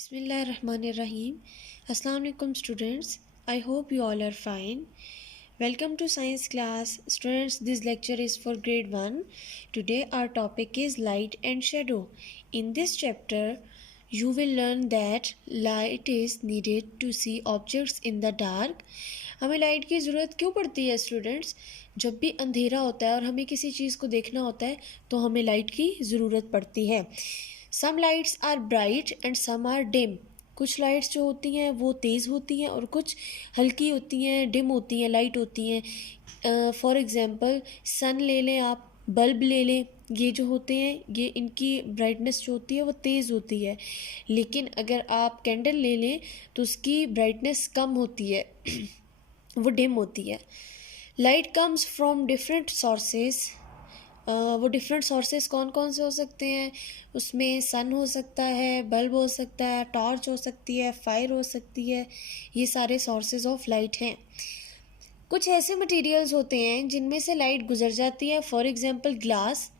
Bismillahirrahmanirrahim. Assalamu alaikum students. I hope you all are fine. Welcome to science class. Students, this lecture is for grade 1. Today our topic is light and shadow. In this chapter, you will learn that light is needed to see objects in the dark. हमें light की ज़रूरत क्यों पड़ती है students? जब भी अंधेरा होता है और हमें किसी चीज़ को देखना होता है तो हमें लाइट की ज़रूरत पड़ती है. Some lights are bright and some are dim. कुछ लाइट्स जो होती हैं वो तेज़ होती हैं और कुछ हल्की होती हैं, डिम होती हैं, लाइट होती हैं. फॉर एग्ज़ाम्पल सन ले लें आप, बल्ब ले लें. ये जो होते हैं ये इनकी ब्राइटनेस जो होती है वो तेज़ होती है, लेकिन अगर आप कैंडल ले लें तो उसकी ब्राइटनेस कम होती है वो डिम होती है. Light comes from different sources. वो डिफरेंट सोर्सेज कौन कौन से हो सकते हैं? उसमें सन हो सकता है, बल्ब हो सकता है, टॉर्च हो सकती है, फायर हो सकती है. ये सारे सोर्सेज ऑफ लाइट हैं. कुछ ऐसे मटेरियल्स होते हैं जिनमें से लाइट गुजर जाती है. For example glass.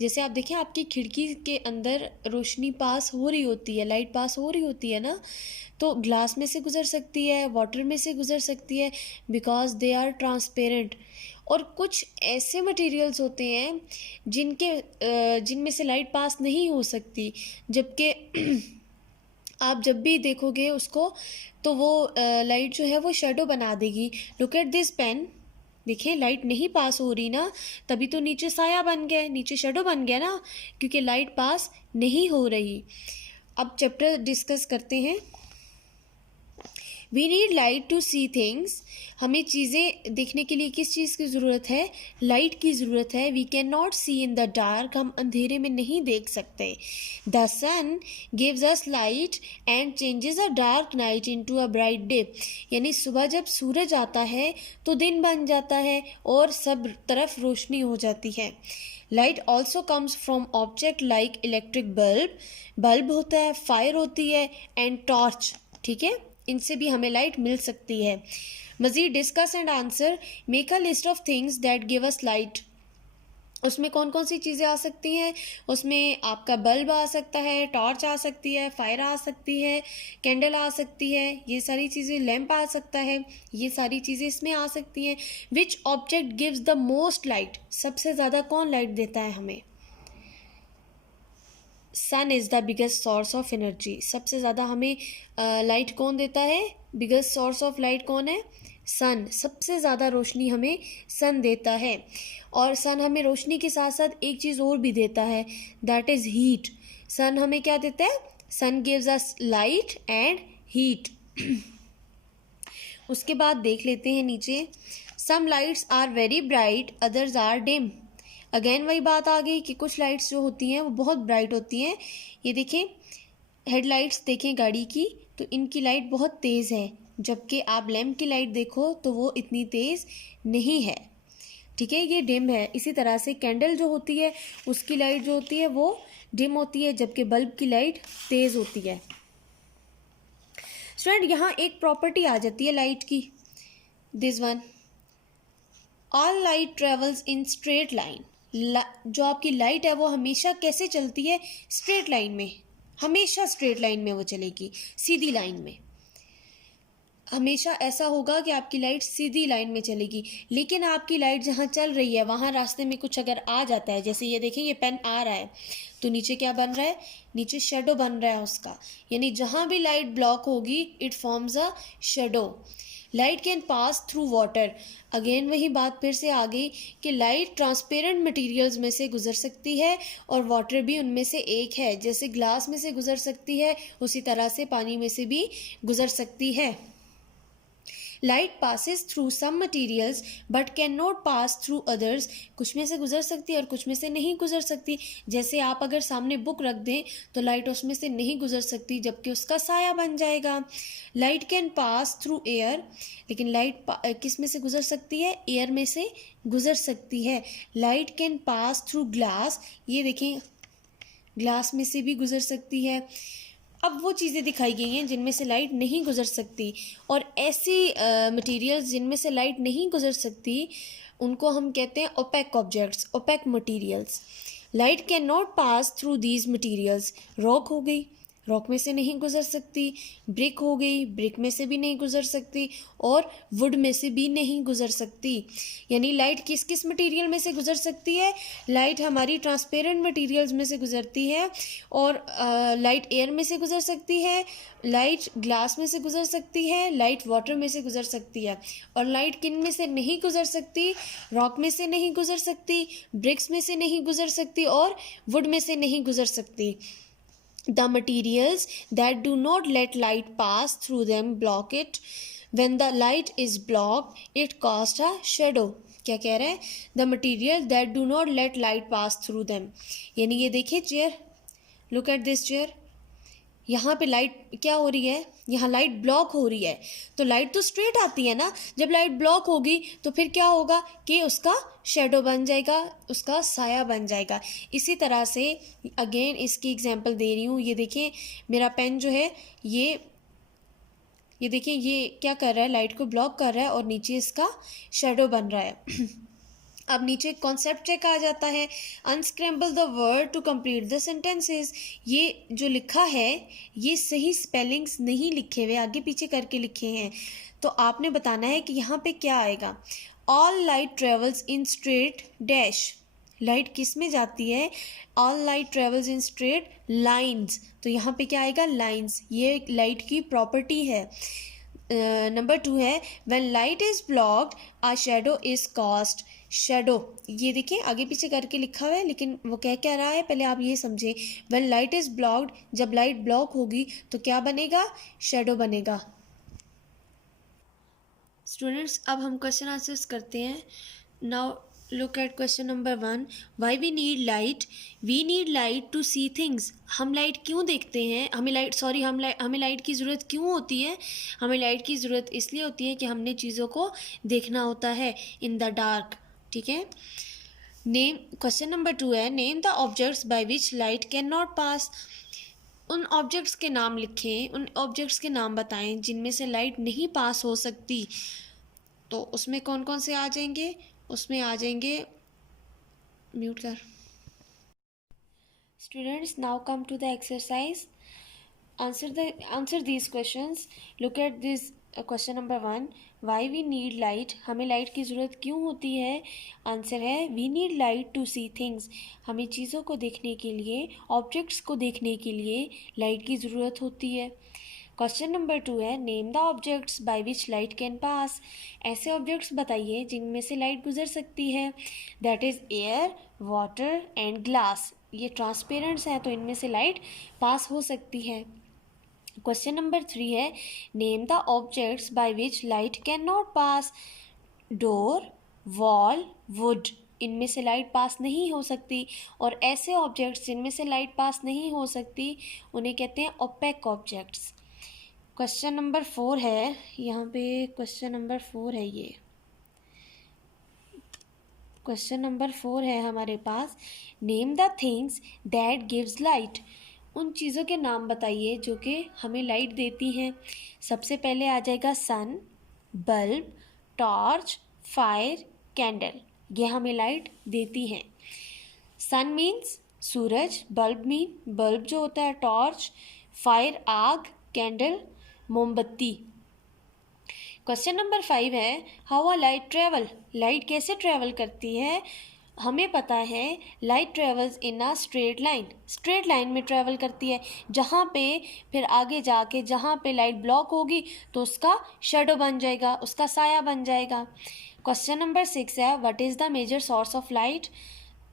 जैसे आप देखें आपकी खिड़की के अंदर रोशनी पास हो रही होती है, लाइट पास हो रही होती है ना, तो ग्लास में से गुजर सकती है, वाटर में से गुजर सकती है, बिकॉज दे आर ट्रांसपेरेंट. और कुछ ऐसे मटेरियल्स होते हैं जिनमें से लाइट पास नहीं हो सकती, जबकि आप जब भी देखोगे उसको तो वो लाइट जो है वो शेडो बना देगी. Look at this pen. देखिए लाइट नहीं पास हो रही ना, तभी तो नीचे साया बन गया, नीचे शेडो बन गया ना, क्योंकि लाइट पास नहीं हो रही. अब चैप्टर डिस्कस करते हैं. We need light to see things. हमें चीज़ें देखने के लिए किस चीज़ की ज़रूरत है? लाइट की ज़रूरत है. We can not see in the dark. हम अंधेरे में नहीं देख सकते. The sun gives us light and changes a dark night into a bright day. यानी सुबह जब सूरज आता है तो दिन बन जाता है और सब तरफ रोशनी हो जाती है. Light also comes from object like electric bulb. Bulb होता है, फायर होती है, एंड टॉर्च. ठीक है, इनसे भी हमें लाइट मिल सकती है. मज़ीद discuss and answer. Make a list of things that give us light. उसमें कौन कौन सी चीज़ें आ सकती हैं? उसमें आपका बल्ब आ सकता है, टॉर्च आ सकती है, फायर आ सकती है, कैंडल आ सकती है, ये सारी चीज़ें, लैंप आ सकता है, ये सारी चीज़ें इसमें आ सकती हैं. Which object gives the most light. सबसे ज़्यादा कौन लाइट देता है हमें? Sun is the biggest source of energy. सबसे ज़्यादा हमें लाइट कौन देता है? बिगेस्ट सोर्स ऑफ लाइट कौन है? सन. सबसे ज़्यादा रोशनी हमें सन देता है. और सन हमें रोशनी के साथ साथ एक चीज़ और भी देता है, दैट इज़ हीट. सन हमें क्या देता है? Sun gives us light and heat. उसके बाद देख लेते हैं नीचे. Some lights are very bright, others are dim. Again वही बात आ गई कि कुछ लाइट्स जो होती हैं वो बहुत ब्राइट होती हैं. ये देखें, हेडलाइट्स देखें गाड़ी की, तो इनकी लाइट बहुत तेज़ है, जबकि आप लैंप की लाइट देखो तो वो इतनी तेज़ नहीं है. ठीक है, ये डिम है. इसी तरह से कैंडल जो होती है उसकी लाइट जो होती है वो डिम होती है, जबकि बल्ब की लाइट तेज़ होती है. स्टूडेंट, यहाँ एक प्रॉपर्टी आ जाती है लाइट की, this one. All light travels in straight line. जो आपकी लाइट है वो हमेशा कैसे चलती है? स्ट्रेट लाइन में. हमेशा स्ट्रेट लाइन में वो चलेगी, सीधी लाइन में. हमेशा ऐसा होगा कि आपकी लाइट सीधी लाइन में चलेगी. लेकिन आपकी लाइट जहाँ चल रही है वहाँ रास्ते में कुछ अगर आ जाता है, जैसे ये देखें ये पेन आ रहा है, तो नीचे क्या बन रहा है? नीचे शेडो बन रहा है उसका. यानी जहाँ भी लाइट ब्लॉक होगी it forms a shadow. Light can pass through water. Again वही बात फिर से आ गई कि लाइट ट्रांसपेरेंट मटेरियल्स में से गुजर सकती है और वाटर भी उनमें से एक है. जैसे ग्लास में से गुजर सकती है उसी तरह से पानी में से भी गुजर सकती है. Light passes through some materials but can not pass through others. कुछ में से गुजर सकती है और कुछ में से नहीं गुजर सकती. जैसे आप अगर सामने बुक रख दें तो लाइट उसमें से नहीं गुजर सकती, जबकि उसका साया बन जाएगा. Light can pass through air. लेकिन लाइट किस में से गुजर सकती है? एयर में से गुजर सकती है. Light can pass through glass. ये देखें ग्लास में से भी गुजर सकती है. अब वो चीज़ें दिखाई गई हैं जिनमें से लाइट नहीं गुजर सकती, और ऐसी मटेरियल्स जिनमें से लाइट नहीं गुजर सकती उनको हम कहते हैं opaque objects, opaque materials. Light can not pass through these materials. Rock हो गई, रॉक में से नहीं गुजर सकती। ब्रिक हो गई, ब्रिक में से भी नहीं गुजर सकती, और वुड में से भी नहीं गुजर सकती। यानी लाइट किस किस मटेरियल में से गुजर सकती है? लाइट हमारी ट्रांसपेरेंट मटेरियल्स में से गुजरती है, और लाइट एयर में से गुजर सकती है, लाइट ग्लास में से गुजर सकती है, लाइट वाटर में से गुजर सकती है। और लाइट किन में से नहीं गुजर सकती? रॉक में से नहीं गुजर सकती, ब्रिक्स में से नहीं गुजर सकती, और वुड में से नहीं गुजर सकती। The materials that do not let light pass through them block it. When the light is blocked, it casts a shadow. क्या कह रहा है? The material that do not let light pass through them. यानी ये देखिए chair, look at this chair. यहाँ पे light क्या हो रही है? यहाँ लाइट ब्लॉक हो रही है, तो लाइट तो स्ट्रेट आती है ना। जब लाइट ब्लॉक होगी तो फिर क्या होगा कि उसका शेडो बन जाएगा, उसका साया बन जाएगा। इसी तरह से अगेन इसकी एग्जांपल दे रही हूँ। ये देखिए मेरा पेन जो है ये देखिए ये क्या कर रहा है? लाइट को ब्लॉक कर रहा है और नीचे इसका शेडो बन रहा है। अब नीचे कॉन्सेप्ट चेक आ जाता है, unscramble the word to complete the sentences. ये जो लिखा है ये सही स्पेलिंग्स नहीं लिखे हुए, आगे पीछे करके लिखे हैं। तो आपने बताना है कि यहाँ पे क्या आएगा। All light travels in straight dash. Light किस में जाती है? All light travels in straight lines. तो यहाँ पे क्या आएगा? लाइन्स। ये लाइट की प्रॉपर्टी है। नंबर 2 है when light is blocked a shadow is cast. Shadow ये देखिए आगे पीछे करके लिखा हुआ है, लेकिन वो क्या रहा है पहले आप ये समझें। व्हेन लाइट इज ब्लॉक्ड, जब लाइट ब्लॉक होगी तो क्या बनेगा? शेडो बनेगा। स्टूडेंट्स अब हम क्वेश्चन आंसर्स करते हैं। Now look at question number 1। Why we need light? We need light to see things. हम लाइट क्यों देखते हैं? हमें लाइट की ज़रूरत क्यों होती है? हमें लाइट की ज़रूरत इसलिए होती है कि हमने चीज़ों को देखना होता है इन द डार्क। ठीक है। नेम क्वेश्चन नंबर 2 है name the objects by which light can not पास। उन ऑब्जेक्ट्स के नाम लिखें, उन ऑब्जेक्ट्स के नाम बताएं जिनमें से लाइट नहीं पास हो सकती। तो उसमें कौन कौन से आ जाएंगे? उसमें आ जाएंगे, म्यूट कर। Students now come to the exercise. Answer these questions. Look at this question number 1। Why we need light? हमें लाइट की ज़रूरत क्यों होती है? आंसर है we need light to see things. हमें चीज़ों को देखने के लिए, ऑब्जेक्ट्स को देखने के लिए लाइट की ज़रूरत होती है। क्वेश्चन नंबर 2 है name the objects by which light can pass. ऐसे ऑब्जेक्ट्स बताइए जिनमें से लाइट गुजर सकती है। That is air, water and glass. ये ट्रांसपेरेंट्स हैं तो इनमें से लाइट पास हो सकती है। क्वेश्चन नंबर 3 है name the objects by which light can not pass. Door, wall, would. इनमें से लाइट पास नहीं हो सकती। और ऐसे ऑब्जेक्ट्स जिनमें से लाइट पास नहीं हो सकती उन्हें कहते हैं ओपेक ऑब्जेक्ट्स। क्वेश्चन नंबर 4 है, यहाँ पे क्वेश्चन नंबर 4 है, ये क्वेश्चन नंबर 4 है हमारे पास। Name the things that gives light. उन चीज़ों के नाम बताइए जो कि हमें लाइट देती हैं। सबसे पहले आ जाएगा सन, बल्ब, टॉर्च, फायर, कैंडल। ये हमें लाइट देती हैं। सन मीन्स सूरज, बल्ब जो होता है टॉर्च, फायर आग, कैंडल मोमबत्ती। क्वेश्चन नंबर 5 है how a light travel. Light कैसे ट्रेवल करती है? हमें पता है light travels in a straight line. Straight line में ट्रेवल करती है, जहाँ पे फिर आगे जाके जहाँ पे लाइट ब्लॉक होगी तो उसका शेडो बन जाएगा, उसका साया बन जाएगा। क्वेश्चन नंबर 6 है what is the major source of light.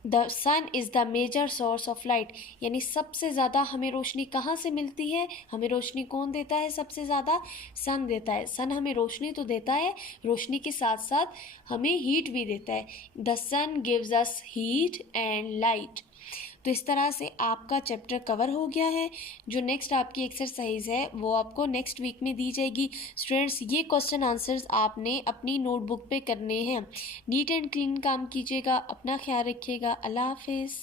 The sun is the major source of light. यानी सबसे ज़्यादा हमें रोशनी कहाँ से मिलती है? हमें रोशनी कौन देता है सबसे ज़्यादा? सन देता है। सन हमें रोशनी तो देता है, रोशनी के साथ साथ हमें हीट भी देता है। The sun gives us heat and light. तो इस तरह से आपका चैप्टर कवर हो गया है। जो नेक्स्ट आपकी एक्सरसाइज है वो आपको नेक्स्ट वीक में दी जाएगी। स्टूडेंट्स ये क्वेश्चन आंसर्स आपने अपनी नोटबुक पे करने हैं। नीट एंड क्लीन काम कीजिएगा, अपना ख्याल रखिएगा। अल्लाह हाफिज़।